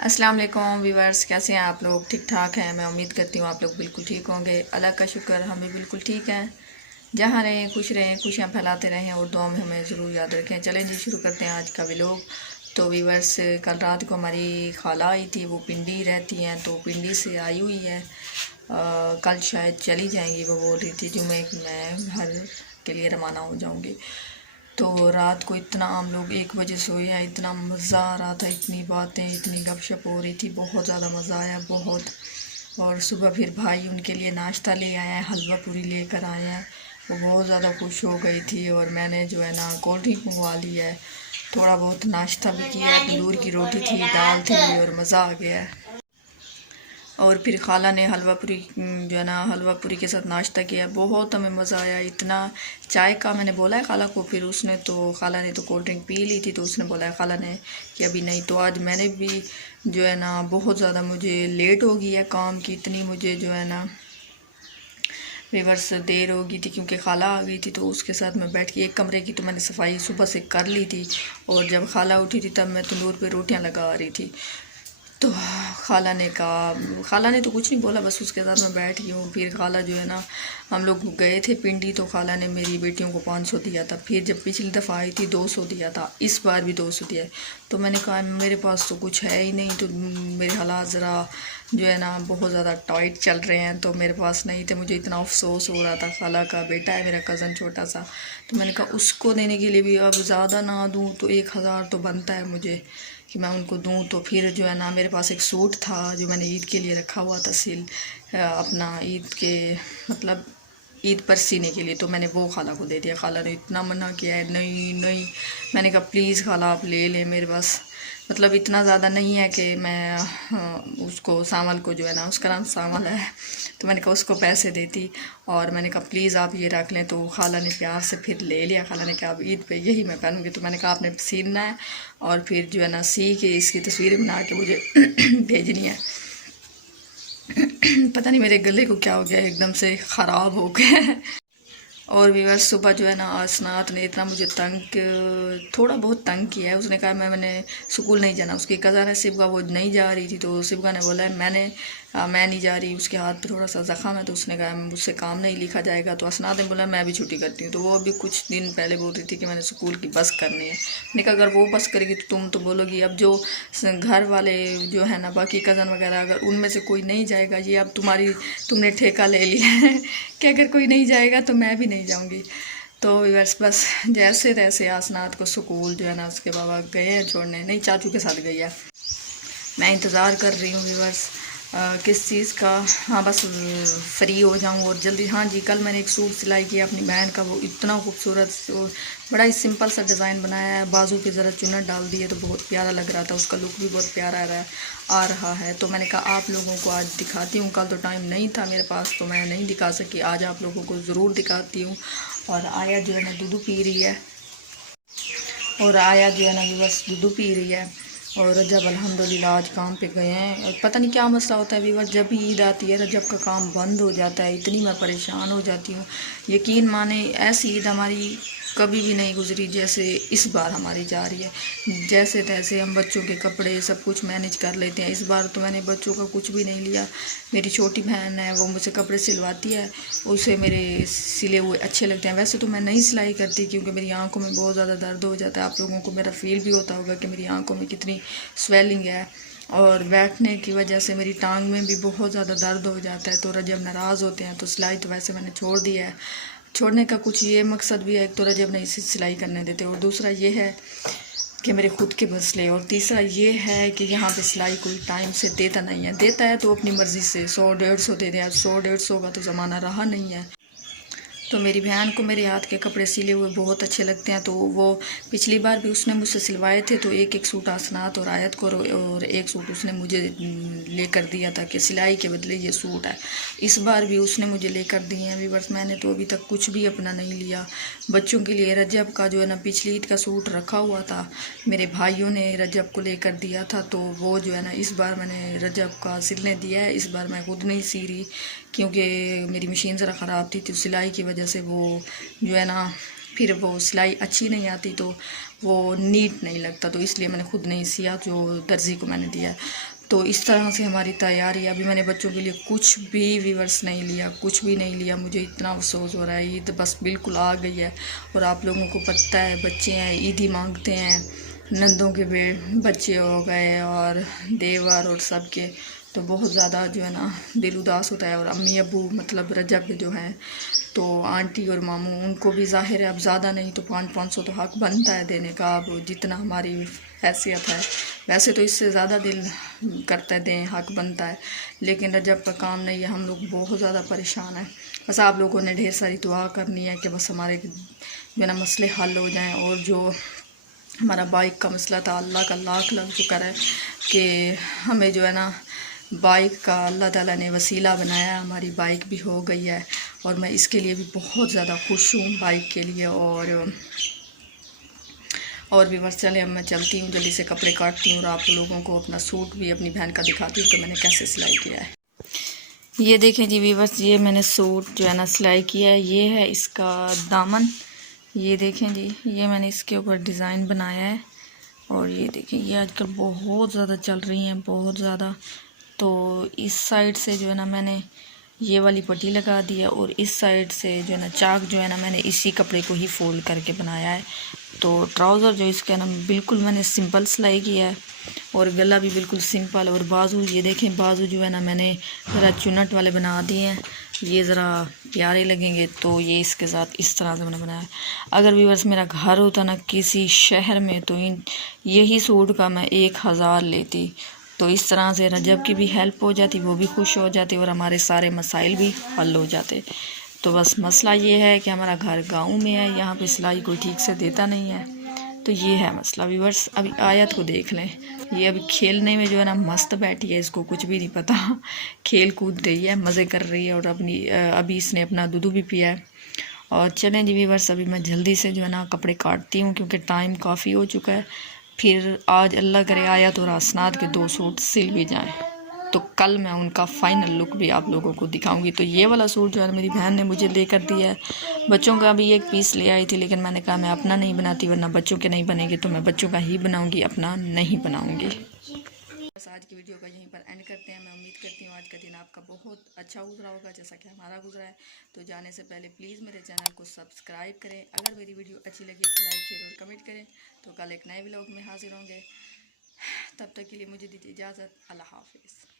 अस्सलाम वालेकुम व्यूअर्स, कैसे हैं आप लोग? ठीक ठाक हैं। मैं उम्मीद करती हूँ आप लोग बिल्कुल ठीक होंगे। अल्लाह का शुक्र, हम भी बिल्कुल ठीक हैं। जहाँ रहें खुश रहें, खुशियाँ फैलाते रहें और दुआ में हमें ज़रूर याद रखें। चलें जी, शुरू करते हैं आज का व्लॉग। तो व्यूअर्स, कल रात को हमारी खाला आई थी, वो पिंडी रहती हैं तो पिंडी से आई हुई है। कल शायद चली जाएंगी। वो बोल रही थी जुमे मैं घर के लिए रवाना हो जाऊँगी। तो रात को इतना हम लोग 1 बजे सोए हैं। इतना मज़ा आ रहा था, इतनी बातें, इतनी गपशप हो रही थी, बहुत ज़्यादा मज़ा आया, बहुत। और सुबह फिर भाई उनके लिए नाश्ता ले आए हैं, हलवा पूरी लेकर आए हैं। वो बहुत ज़्यादा खुश हो गई थी और मैंने जो है ना कोल्ड ड्रिंक मंगवा ली है। थोड़ा बहुत नाश्ता भी किया है, तंदूर की रोटी थी, दाल थी और मज़ा आ गया है। और फिर खाला ने हलवा पूरी जो है ना हलवा पूरी के साथ नाश्ता किया। बहुत हमें मज़ा आया। इतना चाय का मैंने बोला है खाला को, फिर उसने तो खाला ने तो कोल्ड ड्रिंक पी ली थी, तो उसने बोला है खाला ने कि अभी नहीं। तो आज मैंने भी जो है ना बहुत ज़्यादा मुझे लेट हो गई है काम की, इतनी मुझे जो है ना रिवर्स देर हो गई थी क्योंकि खाला आ गई थी। तो उसके साथ मैं बैठ के एक कमरे की तो मैंने सफाई सुबह से कर ली थी, और जब खाला उठी थी तब मैं तंदूर पे रोटियां लगा रही थी। तो खाला ने कहा, खाला ने तो कुछ नहीं बोला, बस उसके साथ मैं बैठ गई हूँ। फिर खाला जो है ना, हम लोग गए थे पिंडी, तो खाला ने मेरी बेटियों को 500 दिया था। फिर जब पिछली दफ़ा आई थी 200 दिया था, इस बार भी 200 दिया है। तो मैंने कहा मेरे पास तो कुछ है ही नहीं, तो मेरे हालात ज़रा जो है ना बहुत ज़्यादा टाइट चल रहे हैं, तो मेरे पास नहीं थे। मुझे इतना अफसोस हो रहा था। खाला का बेटा है मेरा कज़न छोटा सा, तो मैंने कहा उसको देने के लिए भी अब ज़्यादा ना दूँ तो 1000 तो बनता है मुझे कि मैं उनको दूँ। तो फिर जो है ना मेरे पास एक सूट था जो मैंने ईद के लिए रखा हुआ था अपना ईद के मतलब ईद पर सीने के लिए, तो मैंने वो खाला को दे दिया। खाला ने इतना मना किया है, नहीं नहीं। मैंने कहा प्लीज़ खाला आप ले लें, मेरे पास मतलब इतना ज़्यादा नहीं है कि मैं उसको सामल को जो है ना, उसका नाम सामल है, तो मैंने कहा उसको पैसे देती। और मैंने कहा प्लीज़ आप ये रख लें। तो खाला ने प्यार से फिर ले लिया। खाला ने कहा अब ईद पे यही मैं पहनूँगी। तो मैंने कहा आपने सीना है और फिर जो है ना सी के इसकी तस्वीर बना के मुझे भेजनी है। पता नहीं मेरे गले को क्या हो गया, एकदम से ख़राब हो गया। और व्यूअर्स, सुबह जो है ना असनात ने इतना मुझे थोड़ा बहुत तंग किया है। उसने कहा मैंने स्कूल नहीं जाना। उसकी कज़न है सिबका, वो नहीं जा रही थी, तो सिबका ने बोला मैं नहीं जा रही। उसके हाथ पे थोड़ा सा ज़ख़म है, तो उसने कहा मुझसे काम नहीं लिखा जाएगा। तो असनात ने बोला मैं भी छुट्टी करती हूँ। तो वो अभी कुछ दिन पहले बोल रही थी कि मैंने स्कूल की बस करनी है। मैंने कहा अगर वो बस करेगी तो तुम तो बोलोगी। अब जो घर वाले जो है ना बाकी कज़न वगैरह, अगर उनमें से कोई नहीं जाएगा, ये अब तुमने ठेका ले लिया है कि अगर कोई नहीं जाएगा तो मैं भी नहीं जाऊंगी। तो बस जैसे तैसे आसनात को स्कूल जो है ना उसके बाबा गए हैं छोड़ने, नहीं चाचू के साथ गई है। मैं इंतज़ार कर रही हूँ व्यूअर्स किस चीज़ का। हाँ बस फ्री हो जाऊँ और जल्दी। हाँ जी, कल मैंने एक सूट सिलाई किया अपनी बहन का, वो इतना खूबसूरत और बड़ा ही सिंपल सा डिज़ाइन बनाया है। बाजू पे ज़रा चुन्नट डाल दी है तो बहुत प्यारा लग रहा था, उसका लुक भी बहुत प्यारा आ रहा है। तो मैंने कहा आप लोगों को आज दिखाती हूँ। कल तो टाइम नहीं था मेरे पास तो मैं नहीं दिखा सकी, आज आप लोगों को ज़रूर दिखाती हूँ। और आया जो है ना दूध पी रही है, और आया जो है ना बस दूध पी रही है। और रजब अल्हम्दुलिल्लाह आज काम पे गए हैं। और पता नहीं क्या मसला होता है व्यूअर, जब भी ईद आती है रजब का काम बंद हो जाता है। इतनी मैं परेशान हो जाती हूँ। यकीन माने ऐसी ईद हमारी कभी भी नहीं गुजरी जैसे इस बार हमारी जा रही है। जैसे तैसे हम बच्चों के कपड़े सब कुछ मैनेज कर लेते हैं। इस बार तो मैंने बच्चों का कुछ भी नहीं लिया। मेरी छोटी बहन है, वो मुझसे कपड़े सिलवाती है, उसे मेरे सिले हुए अच्छे लगते हैं। वैसे तो मैं नहीं सिलाई करती क्योंकि मेरी आंखों में बहुत ज़्यादा दर्द हो जाता है। आप लोगों को मेरा फील भी होता होगा कि मेरी आंखों में कितनी स्वेलिंग है, और बैठने की वजह से मेरी टांग में भी बहुत ज़्यादा दर्द हो जाता है। तो रजब नाराज़ होते हैं तो सिलाई तो वैसे मैंने छोड़ दी है। छोड़ने का कुछ ये मकसद भी है, एक तो रजब नहीं इसे सिलाई करने देते, और दूसरा ये है कि मेरे खुद के मसले, और तीसरा ये है कि यहाँ पे सिलाई कोई टाइम से देता नहीं है। देता है तो अपनी मर्ज़ी से 100-150 दे दें। आज 100-150 का तो ज़माना रहा नहीं है। तो मेरी बहन को मेरे हाथ के कपड़े सिले हुए बहुत अच्छे लगते हैं। तो वो पिछली बार भी उसने मुझसे सिलवाए थे, तो एक सूट आसनात और आयत को और एक सूट उसने मुझे लेकर दिया था कि सिलाई के बदले ये सूट है। इस बार भी उसने मुझे लेकर दिए हैं। अभी बस मैंने तो अभी तक कुछ भी अपना नहीं लिया। बच्चों के लिए रजब का जो है ना पिछली ईद का सूट रखा हुआ था, मेरे भाइयों ने रजब को लेकर दिया था, तो वो जो है ना इस बार मैंने रजब का सिलने दिया है। इस बार मैं खुद नहीं सी रही क्योंकि मेरी मशीन ज़रा ख़राब थी, तो सिलाई की वजह से वो जो है ना फिर वो सिलाई अच्छी नहीं आती तो वो नीट नहीं लगता, तो इसलिए मैंने खुद नहीं सिया, जो दर्जी को मैंने दिया। तो इस तरह से हमारी तैयारी। अभी मैंने बच्चों के लिए कुछ भी व्यूअर्स नहीं लिया, कुछ भी नहीं लिया। मुझे इतना अफसोस हो रहा है, ईद बस बिल्कुल आ गई है और आप लोगों को पता है बच्चे हैं, ईद ही मांगते हैं। नंदों के बच्चे हो गए और देवर और सबके, तो बहुत ज़्यादा जो है ना दिल उदास होता है। और अम्मी अबू मतलब रजब जो हैं, तो आंटी और मामू उनको भी ज़ाहिर है अब ज़्यादा नहीं तो 500 तो हक बनता है देने का। अब जितना हमारी हैसियत है, वैसे तो इससे ज़्यादा दिल करता है दें, हक बनता है, लेकिन रजब का काम नहीं है। हम लोग बहुत ज़्यादा परेशान हैं। बस आप लोगों ने ढेर सारी दुआ करनी है कि बस हमारे जो है ना मसले हल हो जाएं। और जो हमारा बाइक का मसला था, अल्लाह का लाख लाख शुक्र है कि हमें जो है ना बाइक का अल्लाह ताला ने वसीला बनाया, हमारी बाइक भी हो गई है। और मैं इसके लिए भी बहुत ज़्यादा खुश हूँ बाइक के लिए। और भी बस चले, अब मैं चलती हूँ, जल्दी से कपड़े काटती हूँ और आप लोगों को अपना सूट भी अपनी बहन का दिखाती हूँ कि मैंने कैसे सिलाई किया है। ये देखें जी वीवर्स, ये मैंने सूट जो है ना सिलाई किया है। ये है इसका दामन, ये देखें जी, ये मैंने इसके ऊपर डिज़ाइन बनाया है। और ये देखें, ये आजकल बहुत ज़्यादा चल रही हैं, बहुत ज़्यादा। तो इस साइड से जो है ना मैंने ये वाली पट्टी लगा दी है और इस साइड से जो है ना चाक जो है ना मैंने इसी कपड़े को ही फोल्ड करके बनाया है। तो ट्राउज़र जो इसका ना बिल्कुल मैंने सिंपल सिलाई किया है और गला भी बिल्कुल सिंपल। और बाजू ये देखें, बाजू जो है ना मैंने ज़रा चुनट वाले बना दिए हैं, ये ज़रा प्यारे लगेंगे, तो ये इसके साथ इस तरह से मैंने बनाया। अगर व्यूअर्स मेरा घर होता ना किसी शहर में, तो यही सूट का मैं 1000 लेती। तो इस तरह से रजब की भी हेल्प हो जाती, वो भी खुश हो जाती और हमारे सारे मसाइल भी हल हो जाते। तो बस मसला ये है कि हमारा घर गांव में है, यहाँ पे सिलाई कोई ठीक से देता नहीं है, तो ये है मसला। व्यूअर्स अभी आयत को देख लें, ये अभी खेलने में जो है ना मस्त बैठी है, इसको कुछ भी नहीं पता, खेल कूद रही है, मज़े कर रही है। और अभी इसने अपना दूध भी पिया है। और चलें जी व्यूअर्स, अभी मैं जल्दी से जो है ना कपड़े काटती हूँ क्योंकि टाइम काफ़ी हो चुका है। फिर आज अल्लाह करे आयत और असनाद के 2 सूट सिल भी जाएं, तो कल मैं उनका फ़ाइनल लुक भी आप लोगों को दिखाऊंगी। तो ये वाला सूट जो है मेरी बहन ने मुझे लेकर दिया है। बच्चों का भी एक पीस ले आई थी, लेकिन मैंने कहा मैं अपना नहीं बनाती, वरना बच्चों के नहीं बनेंगे, तो मैं बच्चों का ही बनाऊंगी, अपना नहीं बनाऊंगी। बस आज की वीडियो का यहीं पर एंड करते हैं। मैं उम्मीद करती हूँ आज का दिन आपका बहुत अच्छा गुजरा होगा, जैसा कि हमारा गुजरा है। तो जाने से पहले प्लीज़ मेरे चैनल को सब्सक्राइब करें। अगर मेरी वीडियो अच्छी लगी तो लाइक शेयर और कमेंट करें। तो कल एक नए व्लॉग में हाजिर होंगे, तब तक के लिए मुझे दीजिए इजाज़त। अल्लाह हाफिज़।